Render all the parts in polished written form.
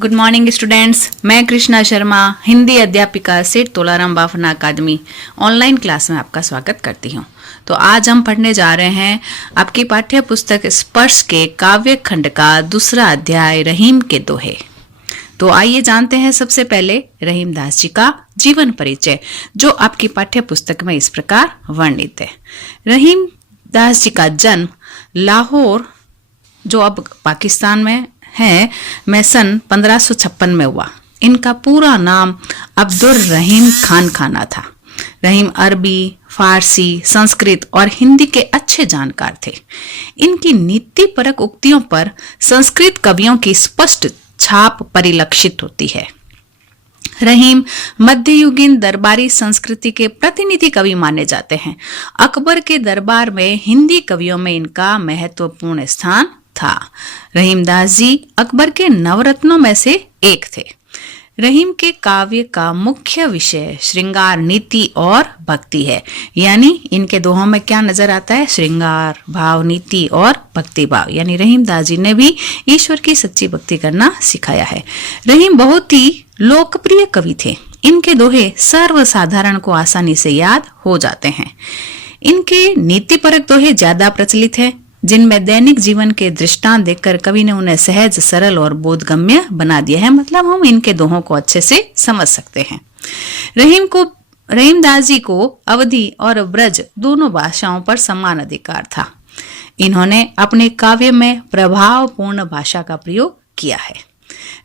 Good morning students, मैं कृष्णा शर्मा हिंदी अध्यापिका सेठ तोलाराम बाफना अकादमी ऑनलाइन क्लास में आपका स्वागत करती हूँ। तो आज हम पढ़ने जा रहे हैं आपकी पाठ्य पुस्तक स्पर्श के काव्य खंड का दूसरा अध्याय रहीम के दोहे। तो आइए जानते हैं सबसे पहले रहीमदास जी का जीवन परिचय, जो आपकी पाठ्य पुस्तक में इस प्रकार वर्णित है। रहीमदास जी का जन्म लाहौर, जो अब पाकिस्तान में मैं सन 1556 में हुआ। इनका पूरा नाम अब्दुल रहीम खान खाना था। रहीम अरबी, फारसी, संस्कृत और हिंदी के अच्छे जानकार थे। इनकी नीतिपरक उक्तियों पर संस्कृत कवियों की स्पष्ट छाप परिलक्षित होती है। रहीम मध्ययुगीन दरबारी संस्कृति के प्रतिनिधि कवि माने जाते हैं। अकबर के दरबार में हिंदी कवियों में इनका महत्वपूर्ण स्थान था। रहीमदास जी अकबर के नवरत्नों में से एक थे। रहीम के काव्य का मुख्य विषय श्रृंगार, नीति और भक्ति है। यानी इनके दोहों में क्या नजर आता है? श्रृंगार भाव, नीति और भक्ति भाव। यानी रहीमदास जी ने भी ईश्वर की सच्ची भक्ति करना सिखाया है। रहीम बहुत ही लोकप्रिय कवि थे। इनके दोहे सर्वसाधारण को आसानी से याद हो जाते हैं। इनके नीतिपरक दोहे ज्यादा प्रचलित हैं, जिनमें दैनिक जीवन के दृष्टांत देखकर कवि ने उन्हें सहज, सरल और बोधगम्य बना दिया है। मतलब हम इनके दोहों को अच्छे से समझ सकते हैं। रहीमदास जी को अवधी और ब्रज दोनों भाषाओं पर समान अधिकार था। इन्होंने अपने काव्य में प्रभावपूर्ण भाषा का प्रयोग किया है।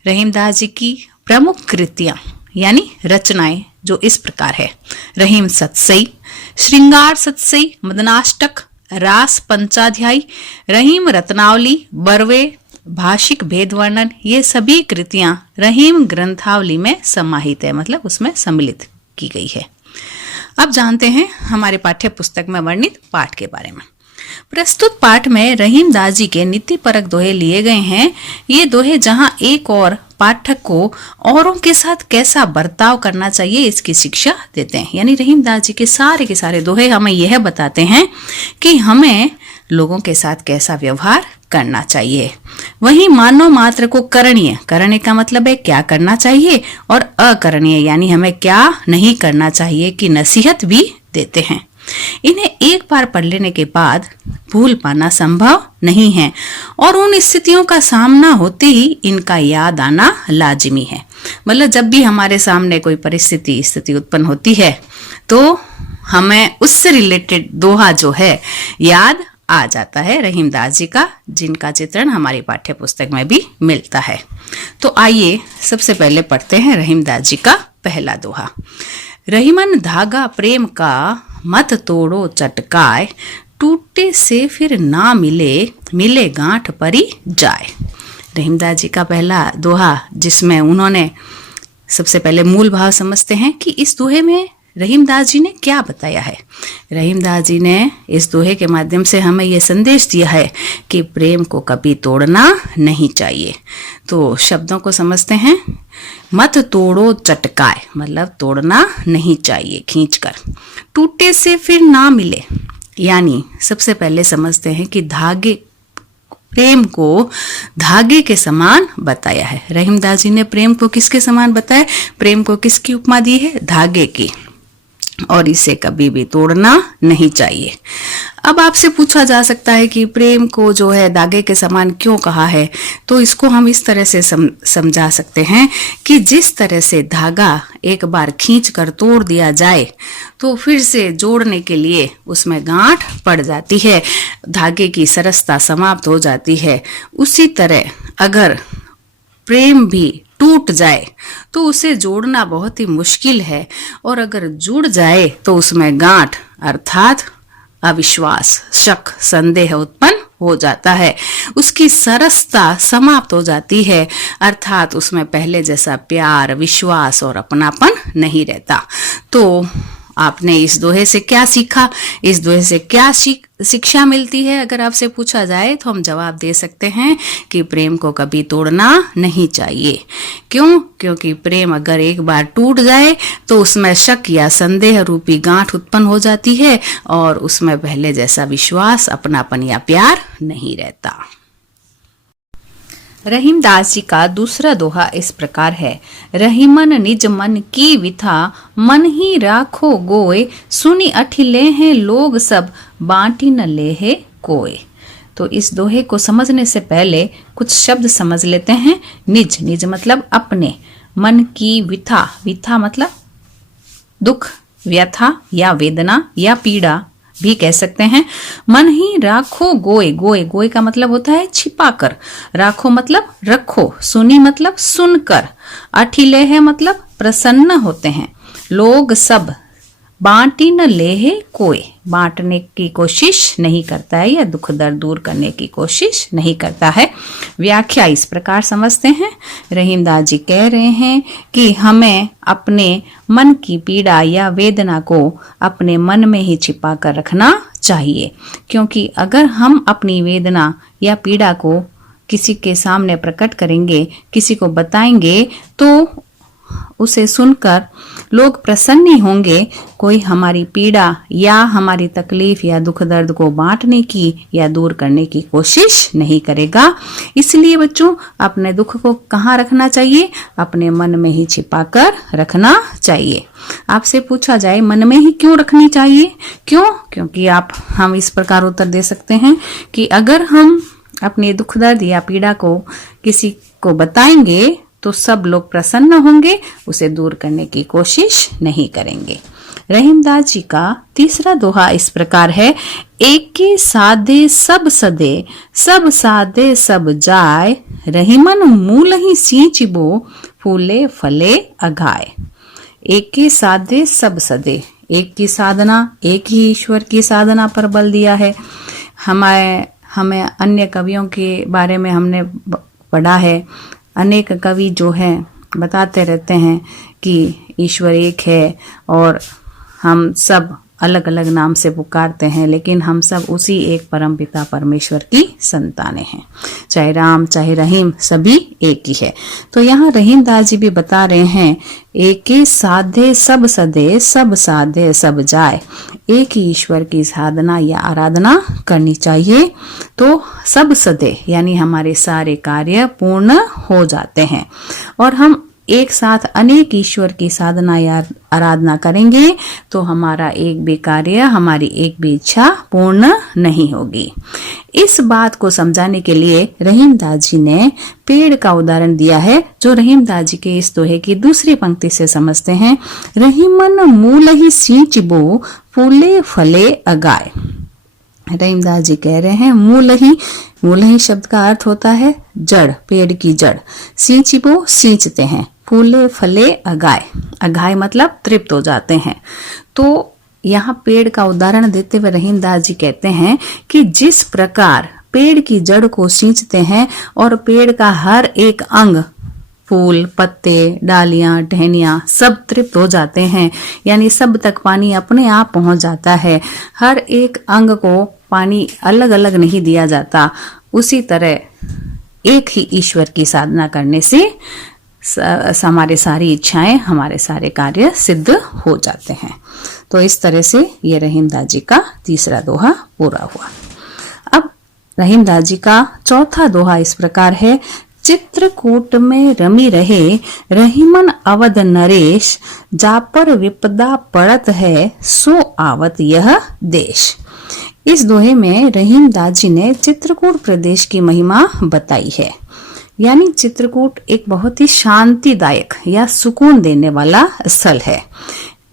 रहीमदास जी की प्रमुख कृतियां यानी रचनाएं जो इस प्रकार है: रहीम सतसई, श्रृंगार सतसई, मदनाष्टक, रास पंचाध्यायी, रहीम रत्नावली, बरवे, भाषिक भेद वर्णन। ये सभी कृतियां रहीम ग्रंथावली में समाहित है, मतलब उसमें सम्मिलित की गई है। अब जानते हैं हमारे पाठ्य पुस्तक में वर्णित पाठ के बारे में। प्रस्तुत पाठ में रहीमदास जी के नीतिपरक दोहे लिए गए हैं। ये दोहे जहां एक और पाठक को औरों के साथ कैसा बर्ताव करना चाहिए इसकी शिक्षा देते हैं। यानी रहीमदास जी के सारे दोहे हमें यह बताते हैं कि हमें लोगों के साथ कैसा व्यवहार करना चाहिए। वहीं मानव मात्र को करणीय का मतलब है क्या करना चाहिए, और अकरणीय यानी हमें क्या नहीं करना चाहिए की नसीहत भी देते हैं। इन्हें एक बार पढ़ लेने के बाद भूल पाना संभव नहीं है, और उन स्थितियों का सामना होते ही इनका याद आना लाजिमी है। मतलब जब भी हमारे सामने कोई स्थिति उत्पन्न होती है तो हमें उससे रिलेटेड दोहा जो है याद आ जाता है रहीमदास जी का, जिनका चित्रण हमारी पाठ्य पुस्तक में भी मिलता है। तो आइए सबसे पहले पढ़ते हैं रहीमदास जी का पहला दोहा। रहीमन धागा प्रेम का मत तोड़ो चटकाए, टूटे से फिर ना मिले, मिले गांठ परी जाए। रहीमदास जी का पहला दोहा, जिसमें उन्होंने सबसे पहले मूल भाव समझते हैं कि इस दोहे में रहीमदास जी ने क्या बताया है। रहीमदास जी ने इस दोहे के माध्यम से हमें यह संदेश दिया है कि प्रेम को कभी तोड़ना नहीं चाहिए। तो शब्दों को समझते हैं। मत तोड़ो चटकाए मतलब तोड़ना नहीं चाहिए खींचकर। टूटे से फिर ना मिले, यानी सबसे पहले समझते हैं कि प्रेम को धागे के समान बताया है। रहीमदास जी ने प्रेम को किसके समान बताया? प्रेम को किसकी उपमा दी है? धागे की, और इसे कभी भी तोड़ना नहीं चाहिए। अब आपसे पूछा जा सकता है कि प्रेम को जो है धागे के समान क्यों कहा है? तो इसको हम इस तरह से समझा सकते हैं कि जिस तरह से धागा एक बार खींच कर तोड़ दिया जाए तो फिर से जोड़ने के लिए उसमें गांठ पड़ जाती है, धागे की सरसता समाप्त हो जाती है। उसी तरह अगर प्रेम भी टूट जाए तो उसे जोड़ना बहुत ही मुश्किल है, और अगर जुड़ जाए तो उसमें गांठ अर्थात अविश्वास, शक, संदेह उत्पन्न हो जाता है। उसकी सरसता समाप्त हो जाती है, अर्थात उसमें पहले जैसा प्यार, विश्वास और अपनापन नहीं रहता। तो आपने इस दोहे से क्या सीखा? इस दोहे से क्या शिक्षा मिलती है? अगर आपसे पूछा जाए तो हम जवाब दे सकते हैं कि प्रेम को कभी तोड़ना नहीं चाहिए। क्यों? क्योंकि प्रेम अगर एक बार टूट जाए तो उसमें शक या संदेह रूपी गांठ उत्पन्न हो जाती है, और उसमें पहले जैसा विश्वास, अपनापन या प्यार नहीं रहता। रहीमदास जी का दूसरा दोहा इस प्रकार है। रहीमन निज मन की विथा, मन ही राखो गोय, सुनी अठिले हैं लोग सब, बांटी न ले है कोय। तो इस दोहे को समझने से पहले कुछ शब्द समझ लेते हैं। निज, निज मतलब अपने, मन की विथा, विथा मतलब दुख, व्यथा या वेदना या पीड़ा भी कह सकते हैं। मन ही राखो गोय, गोय, गोय का मतलब होता है छिपा कर, राखो मतलब रखो, सुनी मतलब सुनकर, अठिले है मतलब प्रसन्न होते हैं, लोग सब, बांटी न ले है कोई, बांटने की कोशिश नहीं करता है या दुख दर्द दूर करने की कोशिश नहीं करता है। व्याख्या इस प्रकार समझते हैं। रहीमदास जी कह रहे हैं कि हमें अपने मन की पीड़ा या वेदना को अपने मन में ही छिपा कर रखना चाहिए, क्योंकि अगर हम अपनी वेदना या पीड़ा को किसी के सामने प्रकट करेंगे, किसी को बताएंगे, तो उसे सुनकर लोग प्रसन्न होंगे। कोई हमारी पीड़ा या हमारी तकलीफ या दुख दर्द को बांटने की या दूर करने की कोशिश नहीं करेगा। इसलिए बच्चों, अपने दुख को कहाँ रखना चाहिए? अपने मन में ही छिपा कर रखना चाहिए। आपसे पूछा जाए मन में ही क्यों रखनी चाहिए? क्यों? क्योंकि हम इस प्रकार उत्तर दे सकते हैं कि अगर हम अपने दुख दर्द या पीड़ा को किसी को बताएंगे तो सब लोग प्रसन्न होंगे, उसे दूर करने की कोशिश नहीं करेंगे। रहीमदास जी का तीसरा दोहा इस प्रकार है। एके साधे सब सदे, सब साधे सब जाय, रहीमन मूल ही सींचबो, फूले फले अघाय। एके साधे सब सदे, एक की साधना, एक ही ईश्वर की साधना पर बल दिया है। हमें अन्य कवियों के बारे में हमने पढ़ा है। अनेक कवि जो हैं बताते रहते हैं कि ईश्वर एक है और हम सब अलग अलग नाम से पुकारते हैं, लेकिन हम सब उसी एक परमपिता परमेश्वर की संतानें हैं। चाहे राम चाहे रहीम, सभी एक ही है। तो यहाँ रहीमदास जी भी बता रहे हैं, एके साधे सब सदे, सब साधे सब जाए। एक ही ईश्वर की साधना या आराधना करनी चाहिए तो सब सदे यानी हमारे सारे कार्य पूर्ण हो जाते हैं। और हम एक साथ अनेक ईश्वर की साधना या आराधना करेंगे तो हमारा एक भी कार्य, हमारी एक भी इच्छा पूर्ण नहीं होगी। इस बात को समझाने के लिए रहीमदास जी ने पेड़ का उदाहरण दिया है, जो रहीमदास जी के इस दोहे की दूसरी पंक्ति से समझते हैं। रहीमन मूल ही सींचबो, फूले फले अगाय। रहीमदास जी कह रहे हैं मूल ही शब्द का अर्थ होता है जड़, पेड़ की जड़। सींचबो सींचते हैं, फूले फले अगाय, अगाय मतलब तृप्त हो जाते हैं। तो यहाँ पेड़ का उदाहरण देते हुए रहीमदास जी कहते हैं कि जिस प्रकार पेड़ की जड़ को सींचते हैं और पेड़ का हर एक अंग, फूल, पत्ते, डालियां, टहनियां सब तृप्त हो जाते हैं, यानी सब तक पानी अपने आप पहुंच जाता है। हर एक अंग को पानी अलग अलग नहीं दिया जाता। उसी तरह एक ही ईश्वर की साधना करने से हमारे सारी इच्छाएं, हमारे सारे कार्य सिद्ध हो जाते हैं। तो इस तरह से ये रहीमदास जी का तीसरा दोहा पूरा हुआ। अब रहीमदास जी का चौथा दोहा इस प्रकार है। चित्रकूट में रमी रहे, रहीमन अवध नरेश, जा पर विपदा पड़त है, सो आवत यह देश। इस दोहे में रहीमदास जी ने चित्रकूट प्रदेश की महिमा बताई है। यानी चित्रकूट एक बहुत ही शांतिदायक या सुकून देने वाला स्थल है।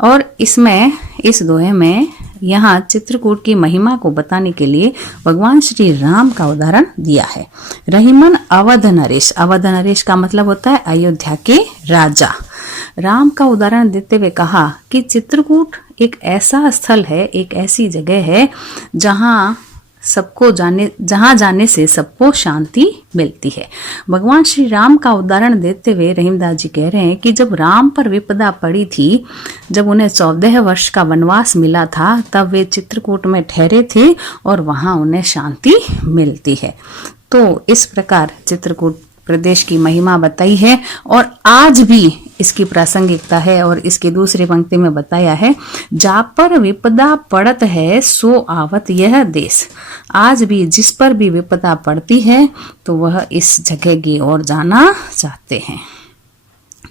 और इस दोहे में यहाँ चित्रकूट की महिमा को बताने के लिए भगवान श्री राम का उदाहरण दिया है। रहीमन अवध नरेश, अवध नरेश का मतलब होता है अयोध्या के राजा। राम का उदाहरण देते हुए कहा कि चित्रकूट एक ऐसा स्थल है, एक ऐसी जगह है जहाँ जाने से सबको शांति मिलती है। भगवान श्री राम का उदाहरण देते हुए रहीमदास जी कह रहे हैं कि जब राम पर विपदा पड़ी थी, जब उन्हें 14 वर्ष का वनवास मिला था, तब वे चित्रकूट में ठहरे थे और वहां उन्हें शांति मिलती है। तो इस प्रकार चित्रकूट प्रदेश की महिमा बताई है और आज भी इसकी प्रासंगिकता है और इसकी दूसरी पंक्ति में बताया है, जा पर विपदा पड़त है सो आवत यह देश। आज भी जिस पर भी विपदा पड़ती है तो वह इस जगह की ओर जाना चाहते हैं।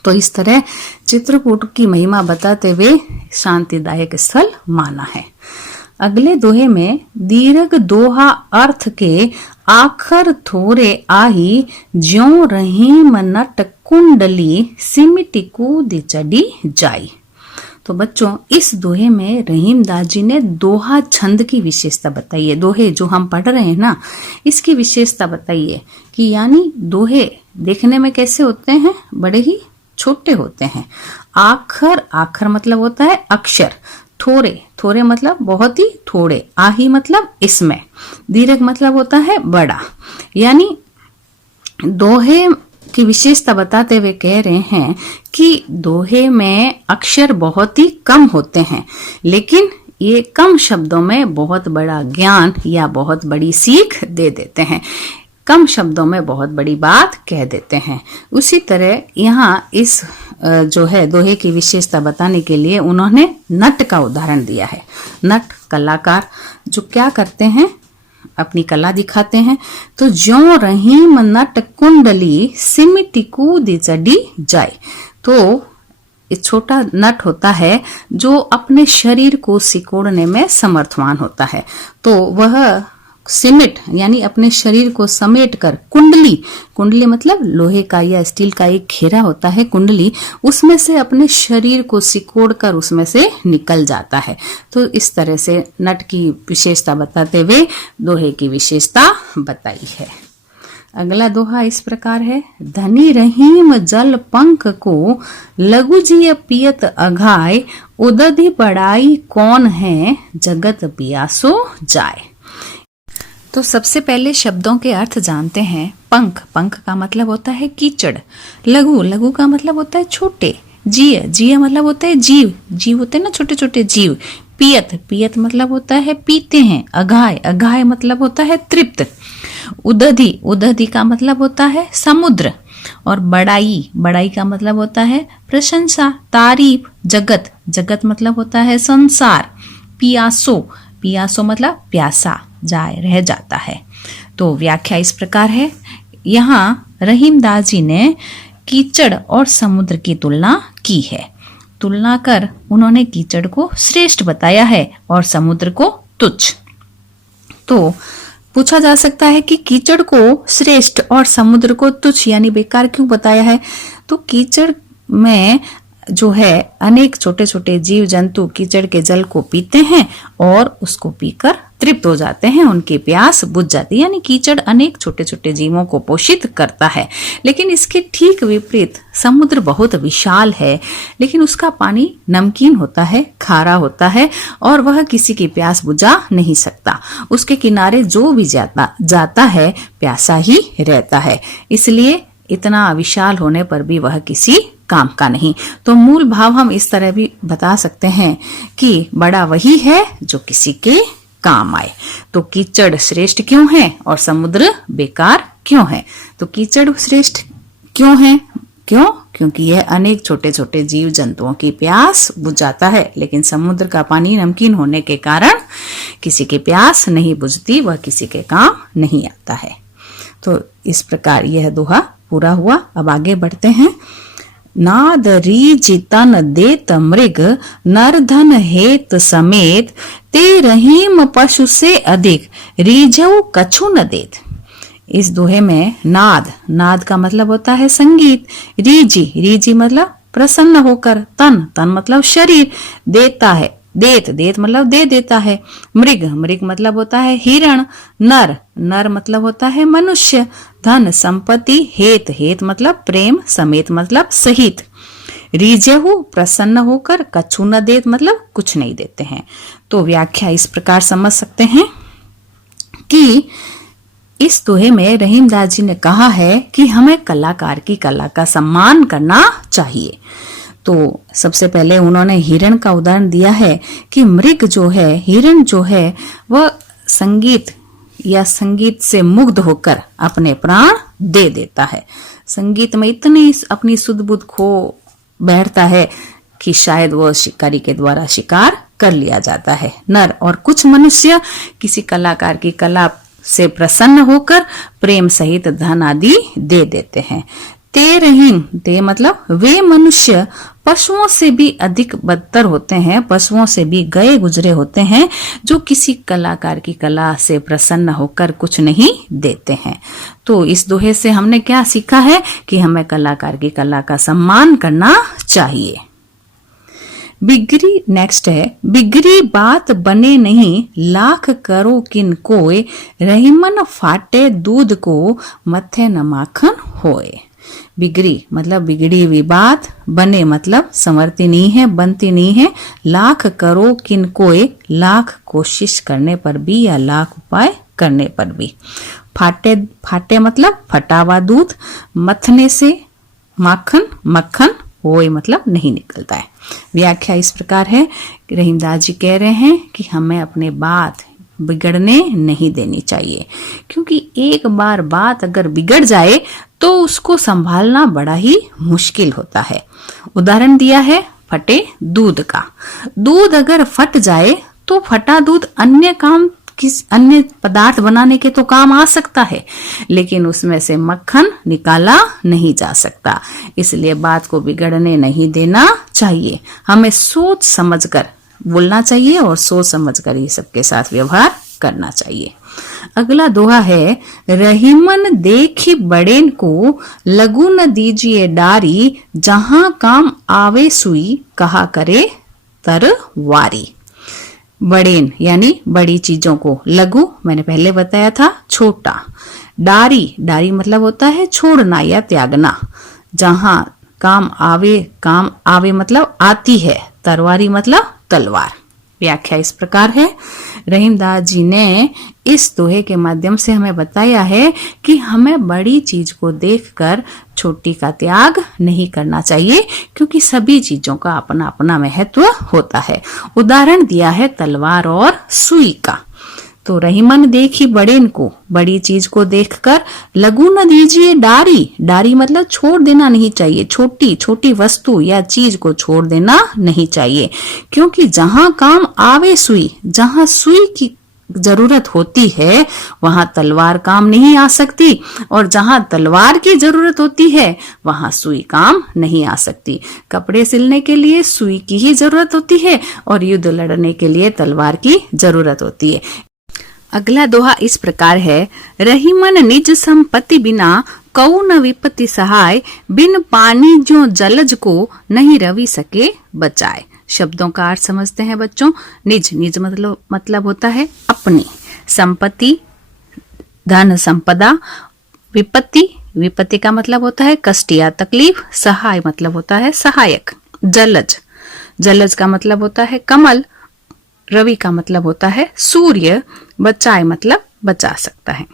तो इस तरह चित्रकूट की महिमा बताते हुए शांतिदायक स्थल माना है। अगले दोहे में दीर्घ दोहा अर्थ के आखर थोरे आही, ज्यों रहीम नट कुंडली सिमटी कूद चढ़ी जाई। तो बच्चों, इस दोहे में रहीमदास जी ने दोहा छंद की विशेषता बताई है। दोहे जो हम पढ़ रहे हैं ना, इसकी विशेषता बताइए कि यानी दोहे देखने में कैसे होते हैं, बड़े ही छोटे होते हैं। आखर, आखर मतलब होता है अक्षर, थोड़े, थोड़े मतलब बहुत ही थोड़े, आही मतलब इसमें, दीर्घ मतलब होता है बड़ा। यानी दोहे की विशेषता बताते हुए कह रहे हैं कि दोहे में अक्षर बहुत ही कम होते हैं, लेकिन ये कम शब्दों में बहुत बड़ा ज्ञान या बहुत बड़ी सीख दे देते हैं, कम शब्दों में बहुत बड़ी बात कह देते हैं। उसी तरह यहाँ इस जो है दोहे की विशेषता बताने के लिए उन्होंने नट का उदाहरण दिया है। नट कलाकार जो क्या करते हैं, अपनी कला दिखाते हैं। तो ज्यों रहीम नट कुंडली सिमटी कूद चढ़ी जाए। तो एक छोटा नट होता है जो अपने शरीर को सिकोड़ने में समर्थवान होता है, तो वह सिमट यानी अपने शरीर को समेट कर कुंडली, कुंडली मतलब लोहे का या स्टील का एक घेरा होता है कुंडली, उसमें से अपने शरीर को सिकोड़ कर उसमें से निकल जाता है। तो इस तरह से नट की विशेषता बताते हुए दोहे की विशेषता बताई है। अगला दोहा इस प्रकार है, धनी रहीम जल पंख को लघु जिय पियत अघाय, उदधि पड़ाई कौन है जगत पियासो जाए। तो सबसे पहले शब्दों के अर्थ जानते हैं। पंख, पंख का मतलब होता है कीचड़। लघु, लघु का मतलब होता है छोटे। जिय, जिय मतलब होता है जीव, जीव होते हैं ना छोटे छोटे जीव। पियत, पियत मतलब होता है पीते हैं। अघाय, अघाय मतलब होता है तृप्त। उदधि, उदधि का मतलब होता है समुद्र। और बड़ाई, बड़ाई का मतलब होता है प्रशंसा, तारीफ। जगत, जगत मतलब होता है संसार। पियासो, पियासो मतलब प्यासा, जाए, रह जाता है। तो व्याख्या इस प्रकार है, यहाँ रहीमदास जी ने कीचड़ और समुद्र की तुलना की है। तुलना कर उन्होंने कीचड़ को श्रेष्ठ बताया है और समुद्र को तुच्छ। तो पूछा जा सकता है कि कीचड़ को श्रेष्ठ और समुद्र को तुच्छ यानी बेकार क्यों बताया है। तो कीचड़ में जो है अनेक छोटे छोटे जीव जंतु कीचड़ के जल को पीते हैं और उसको पीकर तृप्त हो जाते हैं, उनकी प्यास बुझ जाती है। यानी कीचड़ अनेक छोटे छोटे जीवों को पोषित करता है। लेकिन इसके ठीक विपरीत समुद्र बहुत विशाल है, लेकिन उसका पानी नमकीन होता है, खारा होता है और वह किसी की प्यास बुझा नहीं सकता। उसके किनारे जो भी जाता है प्यासा ही रहता है, इसलिए इतना विशाल होने पर भी वह किसी काम का नहीं। तो मूल भाव हम इस तरह भी बता सकते हैं कि बड़ा वही है जो किसी के काम आए। तो कीचड़ श्रेष्ठ क्यों है और समुद्र बेकार क्यों है। तो कीचड़ श्रेष्ठ क्यों है, क्यों? क्योंकि यह अनेक छोटे छोटे जीव जंतुओं की प्यास बुझाता है, लेकिन समुद्र का पानी नमकीन होने के कारण किसी की प्यास नहीं बुझती, वह किसी के काम नहीं आता है। तो इस प्रकार यह दोहा पूरा हुआ। अब आगे बढ़ते हैं। नाद रीज तन देत मृग, नर धन हेत समेत, ते रहीम पशु से अधिक, रीझऊ कछु न देत। इस दोहे में नाद, नाद का मतलब होता है संगीत। रीजी, रीजी मतलब प्रसन्न होकर। तन, तन मतलब शरीर। देता है, देत, देत मतलब दे देता है। मृग, मृग मतलब होता है हिरण। नर, नर मतलब होता है मनुष्य। धन संपत्ति। हेत, हेत मतलब प्रेम। समेत मतलब सहित। रीजहु प्रसन्न होकर। कछु न देत मतलब कुछ नहीं देते हैं। तो व्याख्या इस प्रकार समझ सकते हैं कि इस दोहे में रहीमदास जी ने कहा है कि हमें कलाकार की कला का सम्मान करना चाहिए। तो सबसे पहले उन्होंने हिरण का उदाहरण दिया है कि मृग जो है, हिरण जो है, वह संगीत या संगीत से मुग्ध होकर अपने प्राण दे देता है। संगीत में इतनी अपनी सुध बुध खो बैठता है कि शायद वो शिकारी के द्वारा शिकार कर लिया जाता है। नर और कुछ मनुष्य किसी कलाकार की कला से प्रसन्न होकर प्रेम सहित धन आदि दे देते हैं। ते रहीम, ते मतलब वे मनुष्य पशुओं से भी अधिक बदतर होते हैं, पशुओं से भी गए गुजरे होते हैं, जो किसी कलाकार की कला से प्रसन्न होकर कुछ नहीं देते हैं। तो इस दोहे से हमने क्या सीखा है कि हमें कलाकार की कला का सम्मान करना चाहिए। बिगड़ी नेक्स्ट है, बिगड़ी बात बने नहीं, लाख करो किन कोय, रहीमन फाटे दूध को, मथे न माखन होए। बिगड़ी मतलब बिगड़ी हुई बात, बने मतलब संवरती नहीं है, बनती नहीं है, लाख करो किन कोय, लाख कोशिश करने पर भी या लाख उपाय करने पर भी। फाटे, फाटे मतलब फटा हुआ दूध, मथने से माखन, मक्खन, होए मतलब नहीं निकलता है। व्याख्या इस प्रकार है कि रहीमदास जी कह रहे हैं कि हमें अपने बात बिगड़ने नहीं देनी चाहिए, क्योंकि एक बार बात अगर बिगड़ जाए तो उसको संभालना बड़ा ही मुश्किल होता है। उदाहरण दिया है फटे दूध का। दूध अगर फट जाए तो फटा दूध अन्य पदार्थ बनाने के तो काम आ सकता है, लेकिन उसमें से मक्खन निकाला नहीं जा सकता। इसलिए बात को बिगड़ने नहीं देना चाहिए। हमें सोच समझकर बोलना चाहिए और सोच समझकर ये सबके साथ व्यवहार करना चाहिए। अगला दोहा है, रहीमन देखी बड़ेन को, लघु न दीजिए डारी, जहां काम आवे सुई, कहा करे तरवारी। बड़ेन यानी बड़ी चीजों को, लघु मैंने पहले बताया था छोटा, डारी, डारी मतलब होता है छोड़ना या त्यागना, जहां काम आवे मतलब आती है, तरवारी मतलब तलवार। व्याख्या इस प्रकार है, रहीमदास जी ने इस दोहे के माध्यम से हमें बताया है कि हमें बड़ी चीज को देखकर छोटी का त्याग नहीं करना चाहिए, क्योंकि सभी चीजों का अपना अपना महत्व होता है। उदाहरण दिया है तलवार और सुई का। तो रहीमन देखी बड़ेन को, बड़ी चीज को देखकर, लघु न दीजिए डारी, डारी मतलब छोड़ देना नहीं चाहिए, छोटी छोटी वस्तु या चीज को छोड़ देना नहीं चाहिए, क्योंकि जहां काम आवे सुई, जहां सुई की जरूरत होती है वहां तलवार काम नहीं आ सकती, और जहां तलवार की जरूरत होती है वहां सुई काम नहीं आ सकती। कपड़े सिलने के लिए सुई की ही जरूरत होती है और युद्ध लड़ने के लिए तलवार की जरूरत होती है। अगला दोहा इस प्रकार है, रहीमन निज संपत्ति बिना, कऊ न विपत्ति सहाय, बिन पानी जो जलज को, नहीं रवि सके बचाए। शब्दों का अर्थ समझते हैं बच्चों। निज, निज मतलब होता है अपनी, संपत्ति धन संपदा, विपत्ति, विपत्ति का मतलब होता है कष्ट या तकलीफ, सहाय मतलब होता है सहायक, जलज, जलज का मतलब होता है कमल, रवि का मतलब होता है सूर्य, बचाए मतलब बचा सकता है।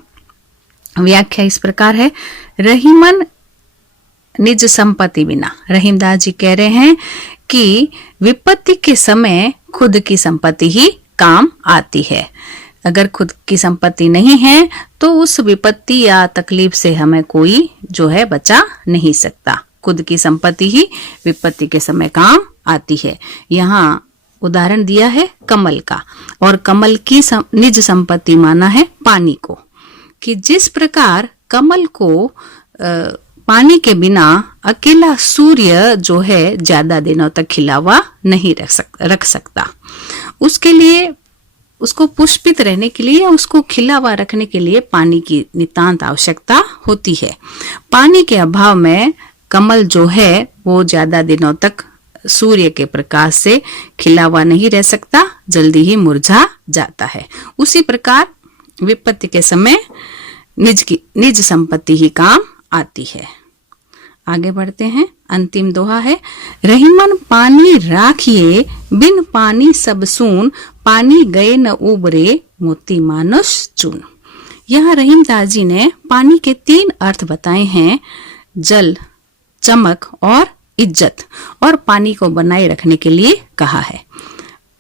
व्याख्या इस प्रकार है, रहीमन निज संपत्ति बिना, रहीमदास जी कह रहे हैं कि विपत्ति के समय खुद की संपत्ति ही काम आती है। अगर खुद की संपत्ति नहीं है तो उस विपत्ति या तकलीफ से हमें कोई जो है बचा नहीं सकता। खुद की संपत्ति ही विपत्ति के समय काम आती है। यहाँ उदाहरण दिया है कमल का, और कमल की निज संपत्ति माना है पानी को, कि जिस प्रकार कमल को पानी के बिना अकेला सूर्य जो है ज्यादा दिनों तक खिला हुआ नहीं रख सकता, उसके लिए, उसको पुष्पित रहने के लिए, उसको खिला हुआ रखने के लिए पानी की नितांत आवश्यकता होती है। पानी के अभाव में कमल जो है वो ज्यादा दिनों तक सूर्य के प्रकाश से खिला हुआ नहीं रह सकता, जल्दी ही मुरझा जाता है। उसी प्रकार विपत्ति के समय निज संपत्ति ही काम आती है। आगे बढ़ते हैं। अंतिम दोहा है, रहीमन पानी राखिए, बिन पानी सब सून, पानी गए न उबरे, मोती मानुष चून। यहाँ रहीमदास जी ने पानी के 3 अर्थ बताए हैं, जल, चमक और इज्जत, और पानी को बनाए रखने के लिए कहा है।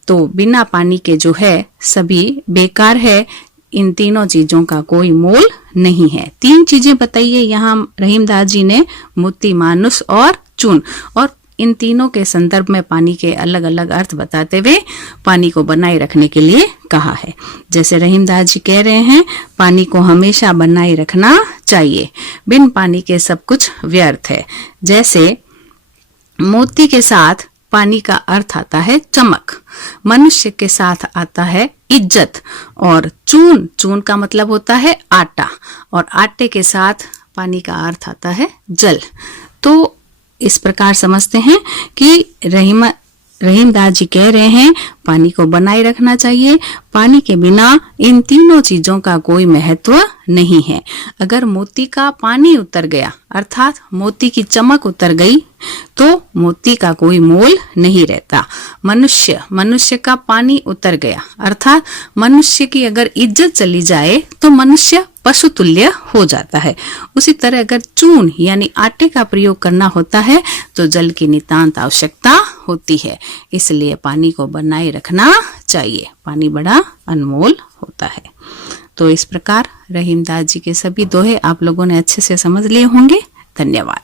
तो बिना पानी के जो है सभी बेकार है, इन तीनों चीजों का कोई मोल नहीं है। 3 चीजें बताइए यहाँ रहीमदास जी ने, मोती मानुष और चून। और इन तीनों के संदर्भ में पानी के अलग अलग अर्थ बताते हुए पानी को बनाए रखने के लिए कहा है। जैसे रहीमदास जी कह रहे हैं, पानी को हमेशा बनाए रखना चाहिए, बिन पानी के सब कुछ व्यर्थ है। जैसे मोती के साथ पानी का अर्थ आता है चमक, मनुष्य के साथ आता है इज्जत, और चून का मतलब होता है आटा, और आटे के साथ पानी का अर्थ आता है जल। तो इस प्रकार समझते हैं कि रहीमदास जी कह रहे हैं पानी को बनाए रखना चाहिए। पानी के बिना इन तीनों चीजों का कोई महत्व नहीं है। अगर मोती का पानी उतर गया, अर्थात मोती की चमक उतर गई, तो मोती का कोई मोल नहीं रहता। मनुष्य का पानी उतर गया, अर्थात मनुष्य की अगर इज्जत चली जाए तो मनुष्य पशु तुल्य हो जाता है। उसी तरह अगर चून यानी आटे का प्रयोग करना होता है तो जल की नितांत आवश्यकता होती है। इसलिए पानी को बनाए रखना चाहिए। पानी बड़ा अनमोल होता है। तो इस प्रकार रहीमदास जी के सभी दोहे आप लोगों ने अच्छे से समझ लिए होंगे। धन्यवाद।